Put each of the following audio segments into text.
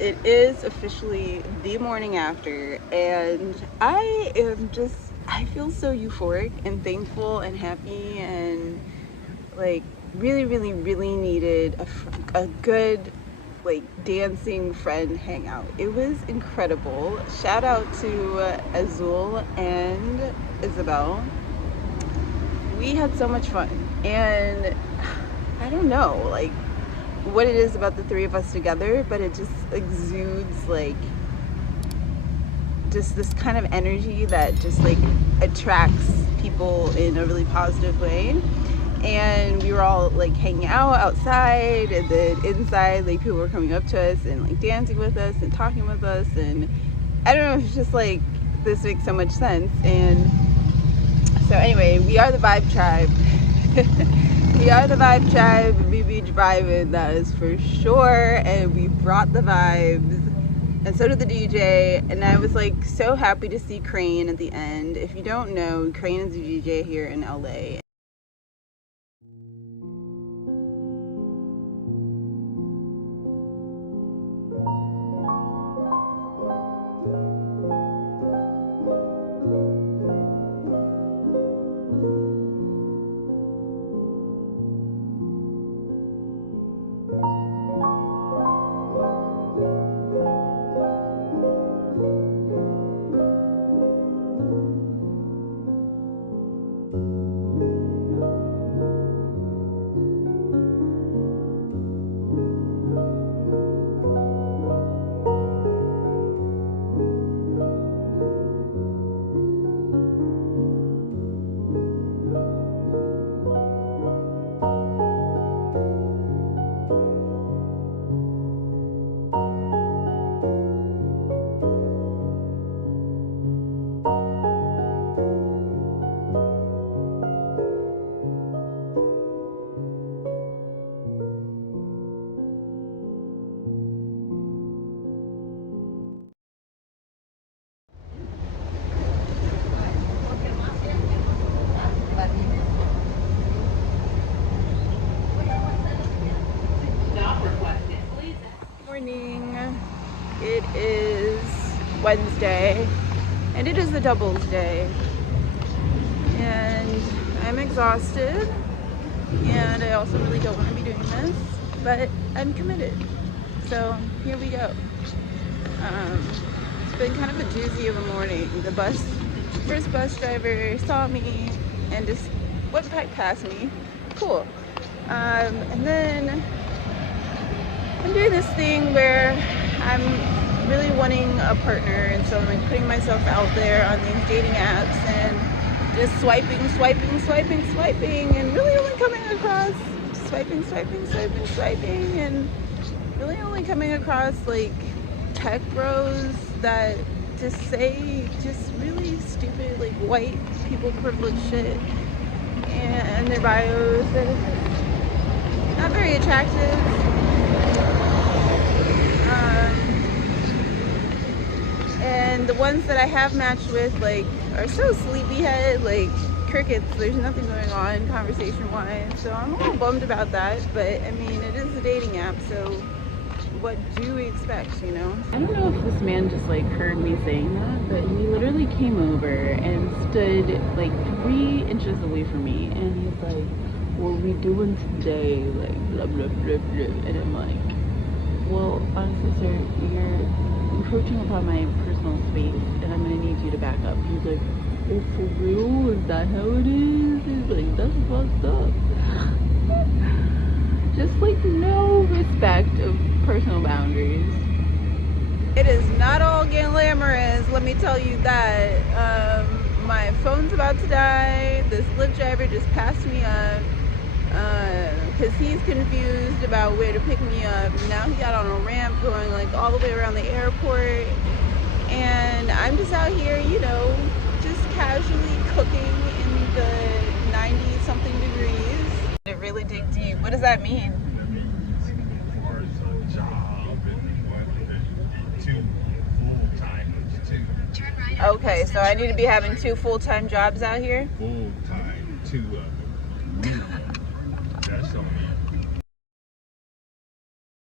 It is officially the morning after, and I feel so euphoric and thankful and happy, and like really needed a good like dancing friend hangout. It was incredible. Shout out to Azul and Isabel. We had so much fun, and I don't know, like, what it is about the three of us together, but it just exudes like just this kind of energy that just like attracts people in a really positive way. And we were all like hanging out outside, and then inside like people were coming up to us and like dancing with us and talking with us, and I don't know, it's just like, this makes so much sense. And so anyway, we are the Vibe Tribe. We are the Vibe Tribe. We be driving, that is for sure. And we brought the vibes, and so did the DJ. And I was like so happy to see Crane at the end. If you don't know, Crane is a DJ here in LA. It is Wednesday, and it is the doubles day, and I'm exhausted, and I also really don't want to be doing this, but I'm committed, so here we go. It's been kind of a doozy of a morning. The first bus driver saw me and just went right past me. Cool. And then I'm doing this thing where I'm really wanting a partner, and so I'm like putting myself out there on these dating apps and just swiping, and really only coming across swiping, and really only coming across like tech bros that just say just really stupid like white people privilege shit, and their bios that is not very attractive. And the ones that I have matched with like are so sleepyhead, like crickets. There's nothing going on conversation wise, so I'm a little bummed about that. But I mean, it is a dating app, so what do we expect, you know? I don't know if this man just like heard me saying that, but he literally came over and stood like 3 inches away from me, and he's like, "What are we doing today?" Like blah blah blah blah. And I'm like, well, honestly, sir, you're encroaching upon my personal space, and I'm gonna need you to back up. He's like, "Oh, for real? Is that how it is?" He's like, "That's fucked up." Just like no respect of personal boundaries. It is not all glamorous, let me tell you that. My phone's about to die. This Lyft driver just passed me up. because he's confused about where to pick me up. Now he got on a ramp going like all the way around the airport, and I'm just out here, you know, just casually cooking in the 90 something degrees. It really dig deep. What does that mean? For a job and 2 full-timers too. Okay, so I need to be having 2 full-time jobs out here? Full-time, 2 of them. That's on me.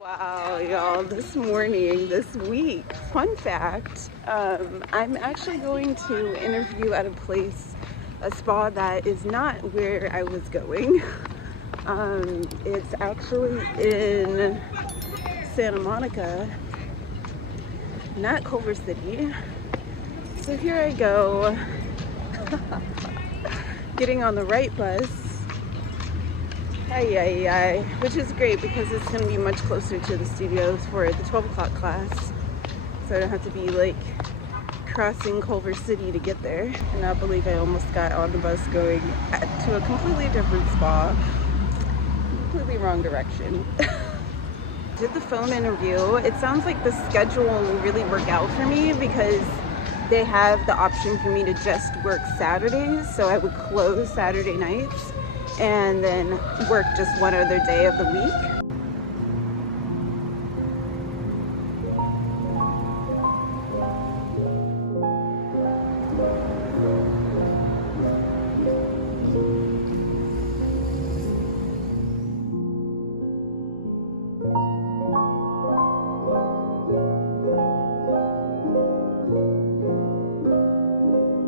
Wow, y'all, this morning, this week, fun fact, I'm actually going to interview at a spa that is not where I was going. It's actually in Santa Monica, not Culver City. So here I go, getting on the right bus, which is great because it's going to be much closer to the studios for the 12 o'clock class. So I don't have to be like crossing Culver City to get there. I cannot believe I almost got on the bus going to a completely different spa. Completely wrong direction. Did the phone interview. It sounds like the schedule will really work out for me because they have the option for me to just work Saturdays, so I would close Saturday nights and then work just one other day of the week.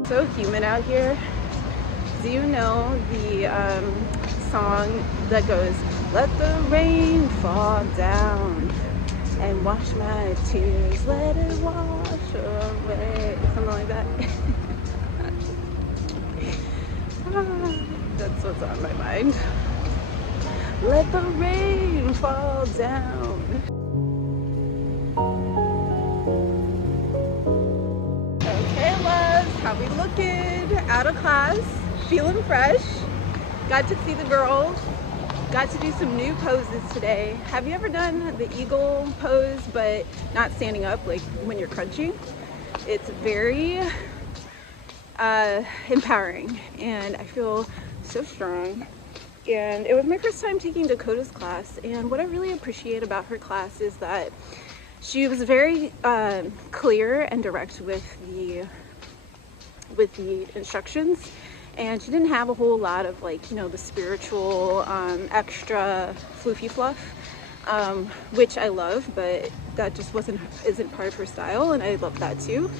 So humid out here. Do you know the song that goes, "Let the rain fall down and wash my tears, let it wash away," something like that? That's what's on my mind. Let the rain fall down. Okay, loves, how we looking? Out of class, feeling fresh. Got to see the girls. Got to do some new poses today. Have you ever done the eagle pose, but not standing up, like when you're crunching? It's very empowering, and I feel so strong. And it was my first time taking Dakota's class, and what I really appreciate about her class is that she was very clear and direct with the instructions, and she didn't have a whole lot of, like, you know, the spiritual extra floofy fluff, which I love, but that just isn't part of her style, and I love that too.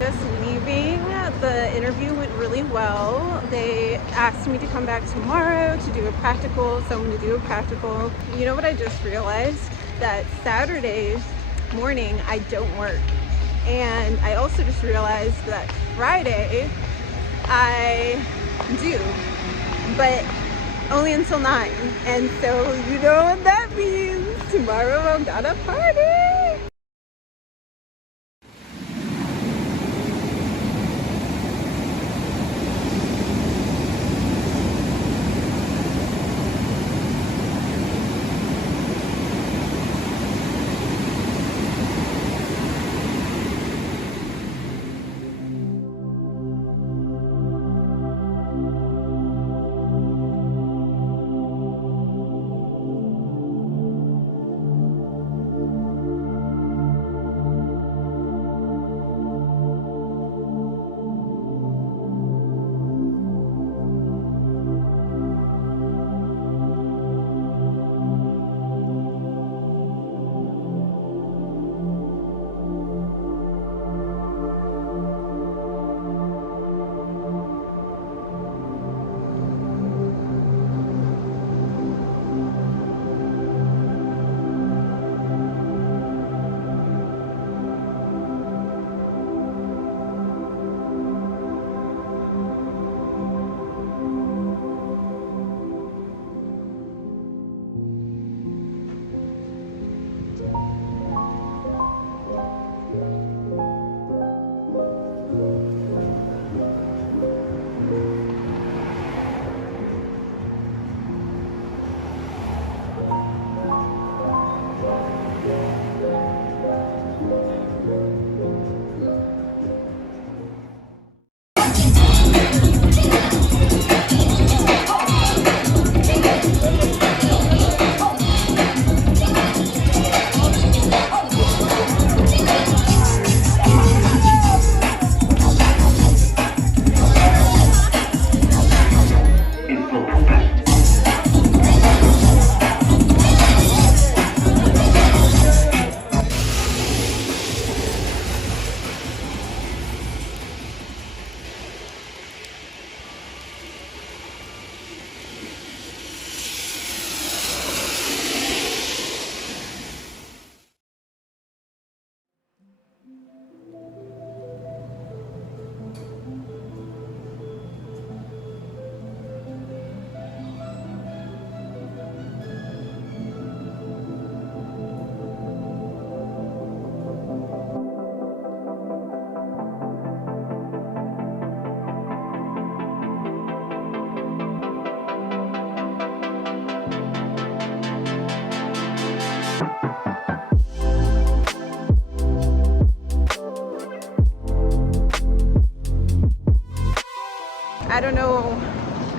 Just leaving. The interview went really well. They asked me to come back tomorrow to do a practical, so I'm going to do a practical. You know what I just realized? That Saturday morning I don't work. And I also just realized that Friday I do, but only until 9. And so you know what that means. Tomorrow I'm gonna party.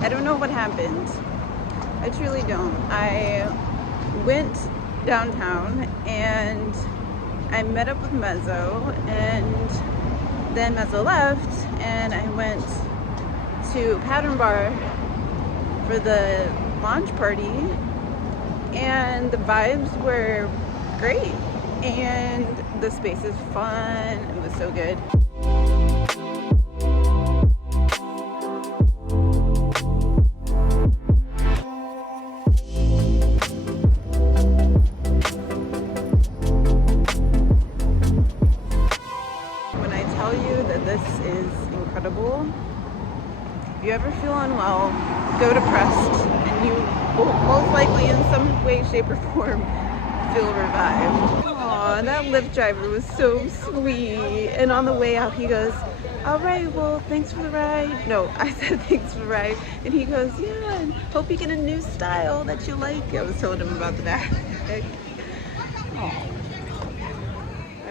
I don't know what happened. I truly don't. I went downtown and I met up with Mezzo, and then Mezzo left and I went to Pattern Bar for the launch party, and the vibes were great and the space is fun. It was so good. This is incredible. If you ever feel unwell, go depressed, and you will most likely in some way, shape, or form feel revived. Aw, that Lyft driver was so sweet. And on the way out, he goes, all right, well, thanks for the ride. No, I said thanks for the ride. And he goes, yeah, and hope you get a new style that you like. I was telling him about the bag. Aw.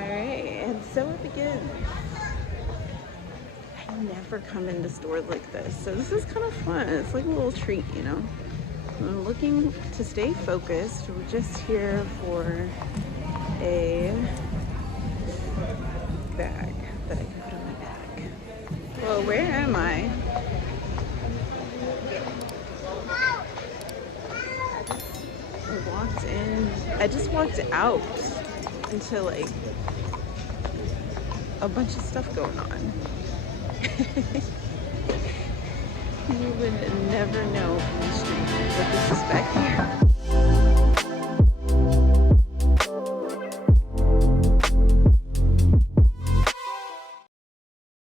All right, and so it begins. I never come into stores like this, so this is kind of fun. It's like a little treat, you know. I'm looking to stay focused. We're just here for a bag that I can put on my back. Well, where am I? I walked in. I just walked out into like a bunch of stuff going on. You would never know from the street that this is back here.